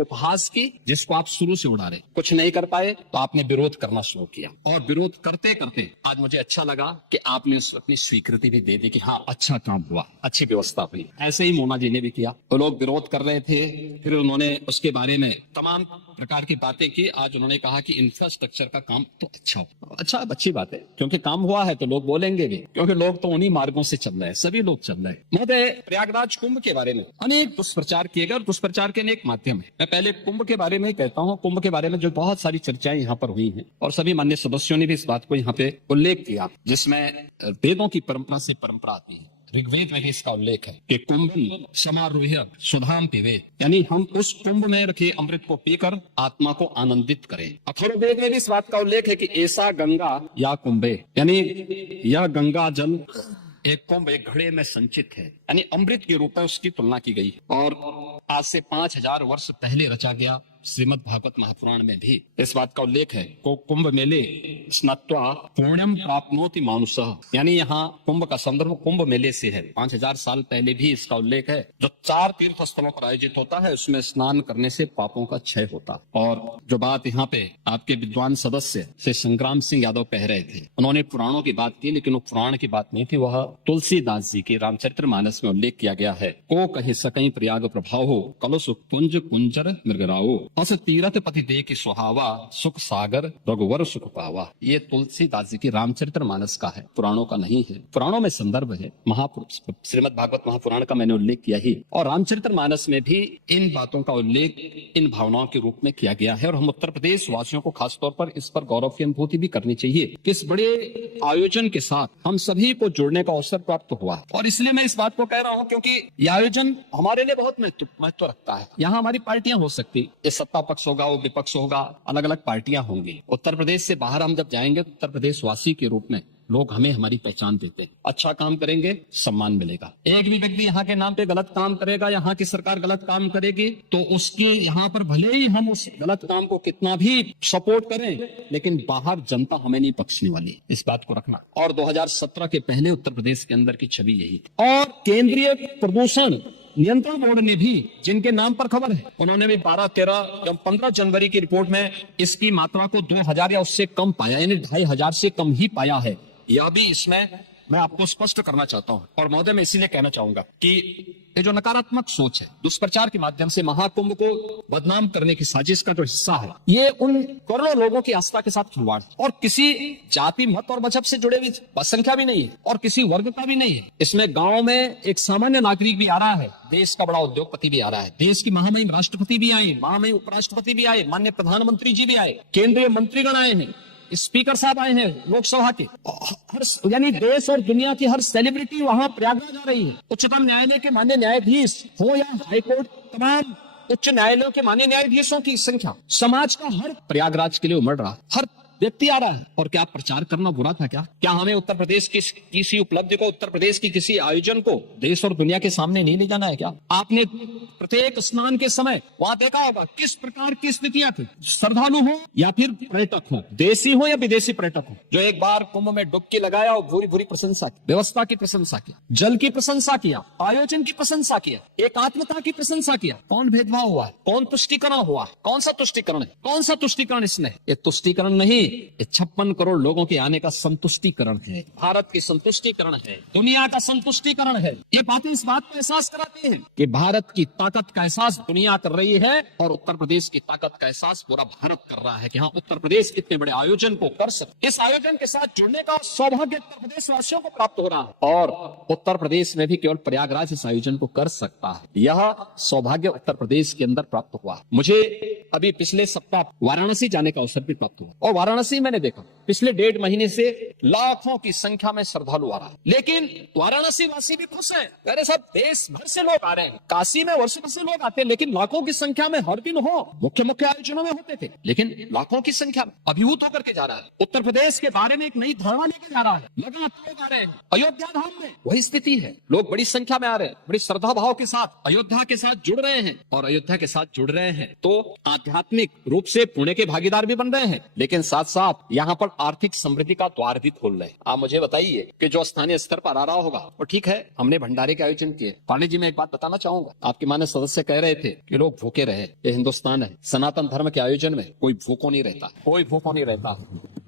उपहास की जिसको आप शुरू से उड़ा रहे, कुछ नहीं कर पाए तो आपने विरोध करना शुरू किया, और विरोध करते करते आज मुझे अच्छा लगा कि आपने अपनी स्वीकृति भी दे दी कि हाँ अच्छा काम हुआ, अच्छी व्यवस्था हुई। ऐसे ही मोना जी ने भी किया, तो लोग विरोध कर रहे थे, फिर उन्होंने उसके बारे में तमाम प्रकार की बातें की। आज उन्होंने कहा कि इंफ्रास्ट्रक्चर का काम तो अच्छा हो। अच्छा, अच्छी बात है, क्योंकि काम हुआ है तो लोग बोलेंगे भी, क्योंकि लोग तो उन्हीं मार्गों से चल रहे हैं, सभी लोग चल रहे हैं। महोदय, प्रयागराज कुंभ के बारे में अनेक दुष्प्रचार किए गए, और दुष्प्रचार के अनेक माध्यम है। मैं पहले कुंभ के बारे में ही कहता हूँ। कुंभ के बारे में जो बहुत सारी चर्चाएं यहाँ पर हुई हैं, और सभी मान्य सदस्यों ने भी इस बात को यहाँ पे उल्लेख किया, जिसमें वेदों की परंपरा से परंपरा आती है। ऋग्वेद में भी इसका उल्लेख है कि कुंभ समारोह सुधाम पिबेत, यानी हम उस कुंभ में रखे अमृत को पीकर आत्मा को आनंदित करें। अथर्ववेद में भी इस बात का उल्लेख है कि ऐसा गंगा या कुंभे, यानी यह गंगा जल एक कुंभ एक घड़े में संचित है, यानी अमृत के रूप में उसकी तुलना की गई। और आज से 5000 वर्ष पहले रचा गया श्रीमद् भागवत महापुराण में भी इस बात का उल्लेख है को कुंभ मेले स्नात्वा पुण्यम प्राप्नोति मानुषः, यानी यहाँ कुंभ का संदर्भ कुंभ मेले से है। 5000 साल पहले भी इसका उल्लेख है। जो 4 तीर्थ स्थलों पर आयोजित होता है उसमें स्नान करने से पापों का क्षय होता। और जो बात यहाँ पे आपके विद्वान सदस्य श्री संग्राम सिंह यादव कह रहे थे, उन्होंने पुराणों की बात की, लेकिन वो पुराण की बात नहीं थी, वह तुलसीदास जी के रामचरितमानस में उल्लेख किया गया है। को कहे सकई प्रयाग प्रभाव हो, कलश कुंज कुंजर मृगराओ, अस तीरथ पति दे की सुहावा, सुख सागर रघुवर सुख पावा। ये तुलसीदास जी की रामचरितमानस का है, पुराणों का नहीं है। पुराणों में संदर्भ है महापुरुष श्रीमद् भागवत महापुराण का मैंने उल्लेख किया ही, और रामचरितमानस में भी इन बातों का उल्लेख इन भावनाओं के रूप में किया गया है। और हम उत्तर प्रदेश वासियों को खासतौर पर इस पर गौरव की अनुभूति भी करनी चाहिए कि इस बड़े आयोजन के साथ हम सभी को जुड़ने का अवसर प्राप्त हुआ। और इसलिए मैं इस बात को कह रहा हूँ क्योंकि यह आयोजन हमारे लिए बहुत महत्व रखता है। यहाँ हमारी पार्टियां हो सकती, ये सत्ता पक्ष होगा, वो विपक्ष होगा, अलग अलग पार्टियां होंगी। उत्तर प्रदेश से बाहर हम जब जाएंगे तो उत्तर प्रदेश वासी के रूप में लोग हमें हमारी पहचान देते हैं। अच्छा काम करेंगे, सम्मान मिलेगा। एक भी व्यक्ति यहाँ के नाम पे गलत काम करेगा, यहाँ की सरकार गलत काम करेगी, तो उसके यहाँ पर भले ही हम उस गलत काम को कितना भी सपोर्ट करें, लेकिन बाहर जनता हमें नहीं बख्शने वाली, इस बात को रखना। और 2017 के पहले उत्तर प्रदेश के अंदर की छवि यही थी। और केंद्रीय प्रदूषण नियंत्रण बोर्ड ने भी, जिनके नाम पर खबर है, उन्होंने भी 12, 13 या 15 जनवरी की रिपोर्ट में इसकी मात्रा को 2000 या उससे कम पाया, यानी 2500 से कम ही पाया है। यह भी इसमें मैं आपको स्पष्ट करना चाहता हूं। और महोदय, मैं इसीलिए कहना चाहूंगा कि ये जो नकारात्मक सोच है, दुष्प्रचार के माध्यम से महाकुंभ को बदनाम करने की साजिश का जो हिस्सा है, ये उन करोड़ों लोगों की आस्था के साथ खिलवाड़ है। और किसी जाति मत और मजहब से जुड़े हुई संख्या भी नहीं है, और किसी वर्ग का भी नहीं है। इसमें गांव में एक सामान्य नागरिक भी आ रहा है, देश का बड़ा उद्योगपति भी आ रहा है, देश की महामहिम राष्ट्रपति भी आए, महामहिम उपराष्ट्रपति भी आए, माननीय प्रधानमंत्री जी भी आए, केंद्रीय मंत्रीगण आए हैं, स्पीकर साहब आए हैं लोकसभा के, यानी देश और दुनिया की हर सेलिब्रिटी वहां प्रयागराज आ रही है। उच्चतम न्यायालय के माननीय न्यायाधीश हो या हाईकोर्ट, तमाम उच्च न्यायालयों के माननीय न्यायाधीशों की संख्या, समाज का हर प्रयागराज के लिए उमड़ रहा, हर व्यक्ति आ रहा है। और क्या प्रचार करना बुरा था? क्या हमें उत्तर प्रदेश की किसी उपलब्धि को, उत्तर प्रदेश की किसी आयोजन को देश और दुनिया के सामने नहीं ले जाना है क्या? आपने प्रत्येक स्नान के समय वहां देखा होगा किस प्रकार की स्थितियां थी। श्रद्धालु हो या फिर पर्यटक हो, देशी हो या विदेशी पर्यटक हो, जो एक बार कुंभ में डुबकी लगाया और भूरी भूरी प्रशंसा की, व्यवस्था की प्रशंसा किया, जल की प्रशंसा किया, आयोजन की प्रशंसा किया, एकात्मता की प्रशंसा किया। कौन भेदभाव हुआ? कौन तुष्टिकरण हुआ? कौन सा तुष्टिकरण है? कौन सा तुष्टिकरण इसने? ये तुष्टिकरण नहीं, 56 करोड़ लोगों के आने का संतुष्टिकरण है, भारत की संतुष्टिकरण है, दुनिया का संतुष्टिकरण है। ये बातें इस बात को एहसास कराती हैं कि भारत की ताकत का एहसास दुनिया कर रही है, और उत्तर प्रदेश की ताकत का एहसास पूरा भारत कर रहा है कि हाँ, उत्तर प्रदेश इतने बड़े आयोजन को कर सकते। इस आयोजन के साथ जुड़ने का सौभाग्य उत्तर प्रदेश वासियों को प्राप्त हो रहा है, और उत्तर प्रदेश में भी केवल प्रयागराज इस आयोजन को कर सकता है। यह सौभाग्य उत्तर प्रदेश के अंदर प्राप्त हुआ। मुझे अभी पिछले सप्ताह वाराणसी जाने का अवसर भी प्राप्त हुआ, और वाराणसी मैंने देखा पिछले 1.5 महीने से लाखों की संख्या में श्रद्धालु आ रहा है। लेकिन वाराणसी वासी भी खुश हैं। अरे साहब, देश भर से लोग आ रहे हैं, काशी में वर्ष भर से लोग आते हैं, लेकिन लाखों की संख्या में हर दिन हो, मुख्य मुख्य आयोजनों में होते थे, लेकिन लाखों की संख्या में अभिभूत होकर के जा रहा है। उत्तर प्रदेश के बारे में एक नई धारणा लेके जा रहा है, लगातार लोग आ रहे हैं। अयोध्या धाम में वही स्थिति है, लोग बड़ी संख्या में आ रहे हैं, बड़ी श्रद्धा भाव के साथ अयोध्या के साथ जुड़ रहे हैं, और अयोध्या के साथ जुड़ रहे हैं तो आध्यात्मिक रूप से पुण्य के भागीदार भी बन रहे हैं, लेकिन साथ साथ यहाँ पर आर्थिक समृद्धि का द्वार भी खोल रहे हैं। आप मुझे बताइए कि जो स्थानीय स्तर पर आ रहा होगा वो ठीक है, हमने भंडारे के आयोजन किए। पांडे जी, मैं एक बात बताना चाहूंगा, आपके माननीय सदस्य कह रहे थे कि लोग भूखे रहे। ये हिंदुस्तान है, सनातन धर्म के आयोजन में कोई भूखो नहीं रहता, कोई भूखो नहीं रहता।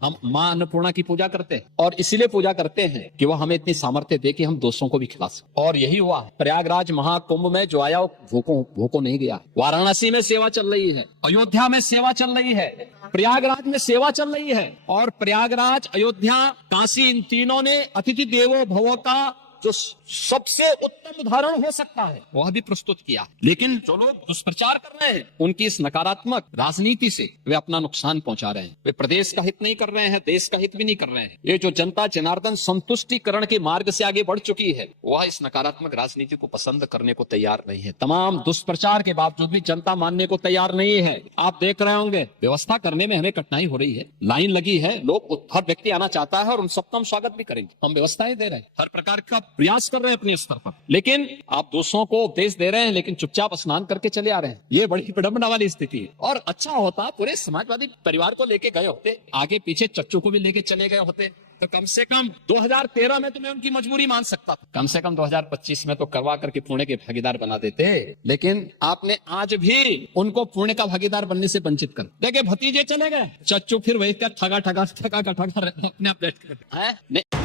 हम माँ अन्नपूर्णा की पूजा करते हैं और इसीलिए पूजा करते हैं कि वह हमें इतनी सामर्थ्य दे कि हम दूसरों को भी खिला सकें। और यही हुआ प्रयागराज महाकुंभ में, जो आया भूखो नहीं गया। वाराणसी में सेवा चल रही है, अयोध्या में सेवा चल रही है, प्रयागराज में सेवा चल रही है। और प्रयागराज, अयोध्या, काशी, इन तीनों ने अतिथि देवो भव का जो सबसे उत्तम उदाहरण हो सकता है वह भी प्रस्तुत किया। लेकिन जो लोग दुष्प्रचार कर रहे हैं, उनकी इस नकारात्मक राजनीति से वे अपना नुकसान पहुंचा रहे हैं। वे प्रदेश का हित नहीं कर रहे हैं, देश का हित भी नहीं कर रहे हैं। ये जो जनता जनार्दन संतुष्टिकरण के मार्ग से आगे बढ़ चुकी है, वह इस नकारात्मक राजनीति को पसंद करने को तैयार नहीं है। तमाम दुष्प्रचार के बावजूद भी जनता मानने को तैयार नहीं है। आप देख रहे होंगे व्यवस्था करने में हमें कठिनाई हो रही है, लाइन लगी है, लोग, हर व्यक्ति आना चाहता है और उन सबका हम स्वागत भी करेंगे। हम व्यवस्थाएं दे रहे हैं, हर प्रकार का प्रयास कर रहे हैं अपने स्तर पर, लेकिन आप दूसरों को उपदेश दे रहे हैं लेकिन चुपचाप स्नान करके चले आ रहे हैं। ये बड़ी विडंबना वाली स्थिति है। और अच्छा होता पूरे समाजवादी परिवार को लेके गए होते, आगे पीछे चच्चू को भी लेके चले गए होते, तो कम से कम 2013 में तो मैं उनकी मजबूरी मान सकता था, कम से कम 2025 में तो करवा करके पुणे के भागीदार बना देते। लेकिन आपने आज भी उनको पुणे का भागीदार बनने से वंचित कर देखे। भतीजे चले गए, चच्चू फिर वही ठगा अपने आप बैठ कर